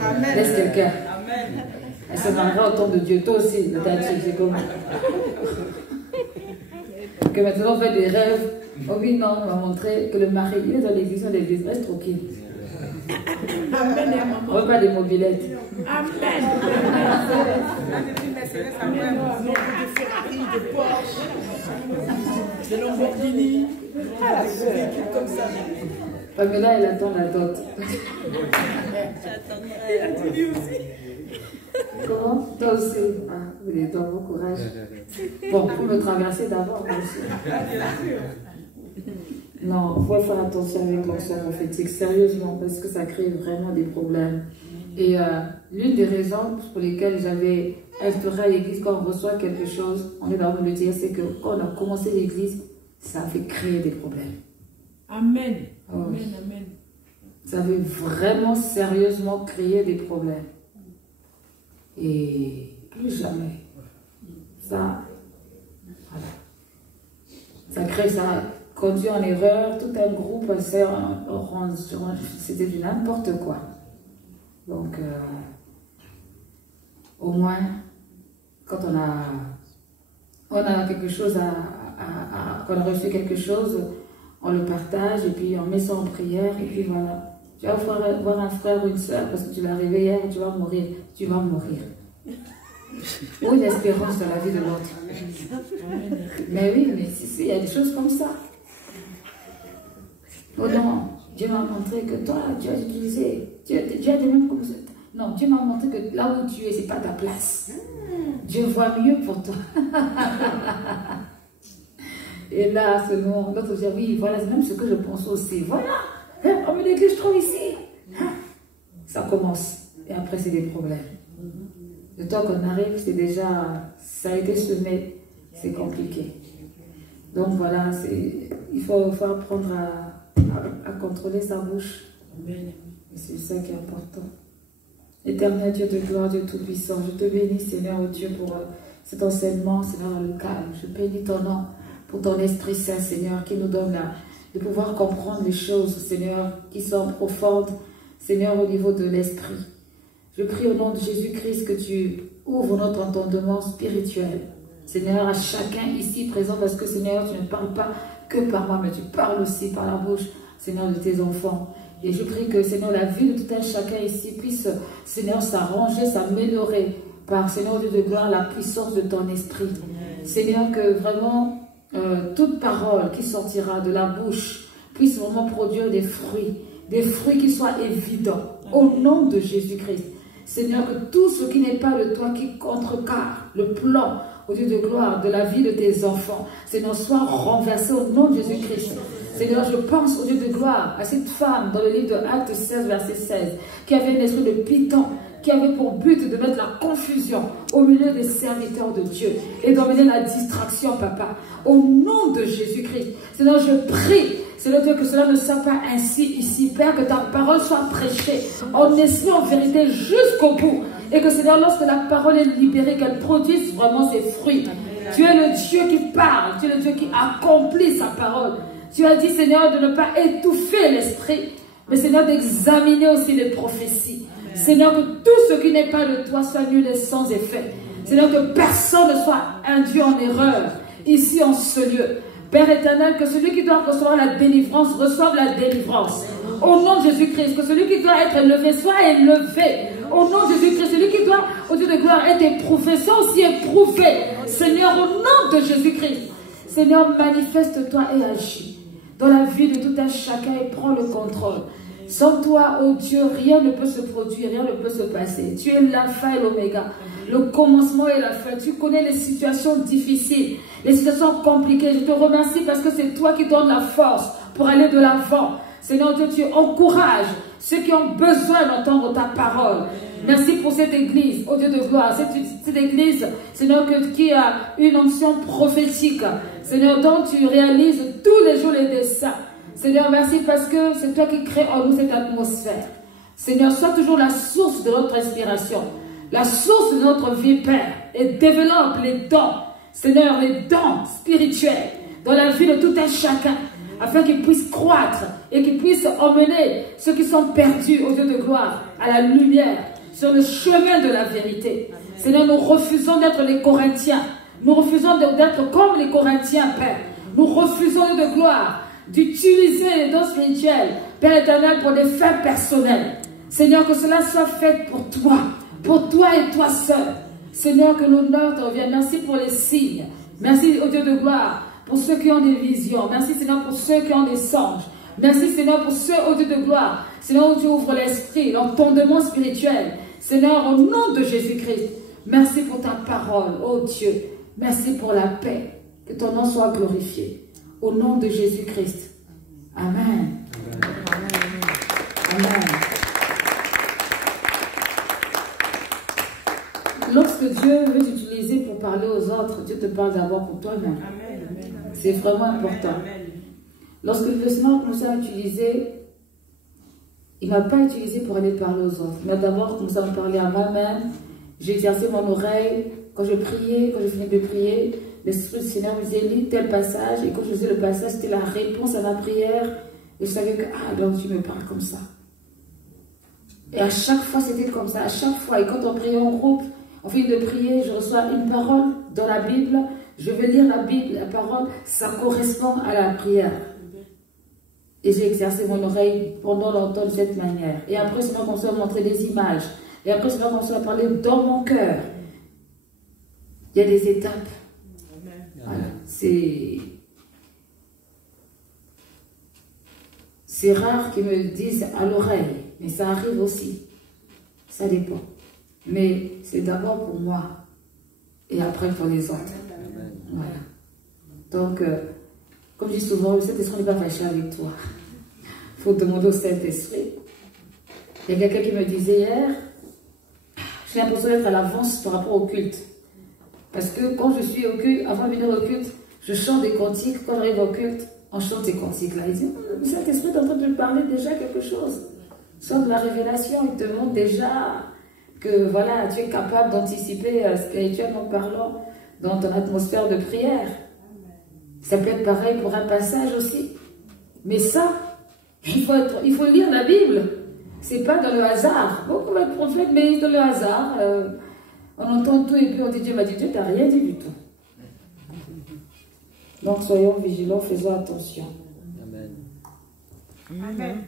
Amen. Laisse quelqu'un. Elle se mariera au temps de Dieu. Toi aussi, le tas c'est comme. Que maintenant on fait des rêves. Oh oui, non, on va montrer que le mari, il est dans l'église, reste tranquille. Amen. On ne veut pas des mobilettes. Amen. Des Ferrari, des Porsche, des Lamborghini, des véhicules comme ça. Pamela, elle attend la dot. Elle a dit lui aussi. Comment? Toi aussi. Ah, vous êtes dans bon courage. Bon, pour me traverser d'abord, moi aussi. Non, il faut faire attention avec l'onction prophétique, sérieusement, parce que ça crée vraiment des problèmes. Et l'une des raisons pour lesquelles j'avais instauré à l'église, quand on reçoit quelque chose, on est dans le dire, c'est que quand on a commencé l'église, ça avait créé des problèmes. Amen. Oh. Amen, amen. Ça avait vraiment sérieusement créé des problèmes. Et plus jamais. Ça, voilà. Ça crée, ça conduit en erreur, tout un groupe, c'était du n'importe quoi. Donc, au moins, quand on a quelque chose quand on a reçu quelque chose, on le partage et puis on met ça en prière et puis voilà. Tu vas voir un frère ou une soeur parce que tu l'as arrivé hier et tu vas mourir. Tu vas mourir. Ou une espérance dans la vie de l'autre. Mais oui, mais si, il y a des choses comme ça. Oh non, Dieu m'a montré que toi, tu as utilisé. Dieu a des mêmes comme ça. Non, Dieu m'a montré que là où tu es, ce n'est pas ta place. Dieu voit mieux pour toi. Et là, selon l'autre, je dis, oui, voilà, c'est même ce que je pense aussi. Voilà, on me dit que je trouve ici. Ça commence. Et après, c'est des problèmes. Le temps qu'on arrive, c'est déjà, ça a été semé, c'est compliqué. Donc voilà, il faut apprendre à contrôler sa bouche. C'est ça qui est important. Éternel Dieu de gloire, Dieu Tout-Puissant, je te bénis, Seigneur, oh Dieu, pour cet enseignement, Seigneur, dans le calme. Je bénis ton nom pour ton Esprit Saint, Seigneur, qui nous donne de pouvoir comprendre les choses, Seigneur, qui sont profondes, Seigneur, au niveau de l'Esprit. Je prie au nom de Jésus-Christ que tu ouvres notre entendement spirituel. Seigneur, à chacun ici présent, parce que Seigneur, tu ne parles pas que par moi, mais tu parles aussi par la bouche, Seigneur, de tes enfants. Et je prie que, Seigneur, la vie de tout un chacun ici puisse, Seigneur, s'arranger, s'améliorer par, Seigneur Dieu de gloire, la puissance de ton esprit. Seigneur, que vraiment, toute parole qui sortira de la bouche puisse vraiment produire des fruits qui soient évidents, au nom de Jésus-Christ. Seigneur, que tout ce qui n'est pas de toi, qui contrecarre le plan, au Dieu de gloire, de la vie de tes enfants, Seigneur, soit renversé au nom de Jésus-Christ. Seigneur, je pense au Dieu de gloire, à cette femme dans le livre de Actes 16, verset 16, qui avait un esprit de Python, qui avait pour but de mettre la confusion au milieu des serviteurs de Dieu et d'emmener la distraction, papa. Au nom de Jésus-Christ, Seigneur, je prie, Seigneur Dieu, que cela ne soit pas ainsi ici, Père, que ta parole soit prêchée en esprit, en vérité, jusqu'au bout. Et que, Seigneur, lorsque la parole est libérée, qu'elle produise vraiment ses fruits. Tu es le Dieu qui parle, tu es le Dieu qui accomplit sa parole. Tu as dit, Seigneur, de ne pas étouffer l'esprit, mais, Seigneur, d'examiner aussi les prophéties. Seigneur, que tout ce qui n'est pas de toi soit nul et sans effet. Seigneur, que personne ne soit induit en erreur ici en ce lieu. Père éternel, que celui qui doit recevoir la délivrance reçoive la délivrance. Au nom de Jésus-Christ, que celui qui doit être élevé soit élevé. Au nom de Jésus-Christ, celui qui doit, au Dieu de gloire, être éprouvé soit aussi éprouvé. Seigneur, au nom de Jésus-Christ, Seigneur, manifeste-toi et agis dans la vie de tout un chacun et prends le contrôle. Sans toi, oh Dieu, rien ne peut se produire, rien ne peut se passer. Tu es l'alpha et l'oméga, le commencement et la fin. Tu connais les situations difficiles, les situations compliquées. Je te remercie parce que c'est toi qui donnes la force pour aller de l'avant. Seigneur Dieu, tu encourages ceux qui ont besoin d'entendre ta parole. Merci pour cette église, oh Dieu de gloire, cette église, Seigneur, qui a une onction prophétique, Seigneur, dont tu réalises tous les jours les desseins. Seigneur, merci parce que c'est toi qui crées en nous cette atmosphère. Seigneur, sois toujours la source de notre inspiration, la source de notre vie, Père, et développe les dons, Seigneur, les dons spirituels dans la vie de tout un chacun. afin qu'ils puissent croître et qu'ils puissent emmener ceux qui sont perdus au Dieu de gloire à la lumière, sur le chemin de la vérité. Seigneur, nous refusons d'être les Corinthiens. Nous refusons d'être comme les Corinthiens, Père. Nous refusons de gloire d'utiliser les dons spirituels, Père éternel, pour des fins personnelles. Seigneur, que cela soit fait pour toi et toi seul. Seigneur, que l'honneur te revienne. Merci pour les signes. Merci au Dieu de gloire pour ceux qui ont des visions. Merci Seigneur pour ceux qui ont des songes. Merci Seigneur pour ceux au Dieu de gloire. Seigneur, où tu ouvres l'esprit, l'entendement spirituel. Seigneur, au nom de Jésus-Christ, merci pour ta parole, oh Dieu. Merci pour la paix. Que ton nom soit glorifié. Au nom de Jésus-Christ. Amen. Amen. Lorsque Dieu veut t'utiliser pour parler aux autres, Dieu te parle d'abord pour toi-même. C'est vraiment important. Lorsque le Seigneur commence à m'utiliser, il ne m'a pas utilisé pour aller parler aux autres. Il m'a d'abord commencé à me parler à moi-même. J'ai exercé mon oreille. Quand je priais, quand je finissais de prier, l'Esprit du Seigneur me disait, lis tel passage. Et quand je faisais le passage, c'était la réponse à ma prière. Et je savais que, donc tu me parles comme ça. Et à chaque fois, c'était comme ça. À chaque fois. Et quand on priait en groupe, on finit de prier, je reçois une parole dans la Bible. Je vais lire la Bible, la parole. Ça correspond à la prière. Et j'ai exercé mon oreille pendant longtemps de cette manière. Et après, c'est moi qu'on s'est montré des images. Et après, c'est moi qu'on s'est parlé dans mon cœur. Il y a des étapes. Voilà. C'est rare qu'ils me disent à l'oreille, mais ça arrive aussi. Ça dépend. Mais c'est d'abord pour moi et après pour les autres. Voilà. Donc, comme je dis souvent, le Saint-Esprit n'est pas fâché avec toi. Il faut demander au Saint-Esprit. Il y a quelqu'un qui me disait hier, j'ai l'impression d'être à l'avance par rapport au culte. Parce que quand je suis au culte, avant de venir au culte, je chante des cantiques. Quand j'arrive au culte, on chante ces cantiques-là. Il dit, le Saint-Esprit est en train de me parler déjà quelque chose. Soit de la révélation, il te montre déjà que voilà, tu es capable d'anticiper spirituellement parlant dans ton atmosphère de prière. Ça peut être pareil pour un passage aussi. Mais ça, il faut lire la Bible. C'est pas dans le hasard. Beaucoup vont être prophètes, mais dans le hasard. On entend tout et puis on dit Dieu m'a dit, Dieu t'a rien dit du tout. Donc soyons vigilants, faisons attention. Amen. Amen.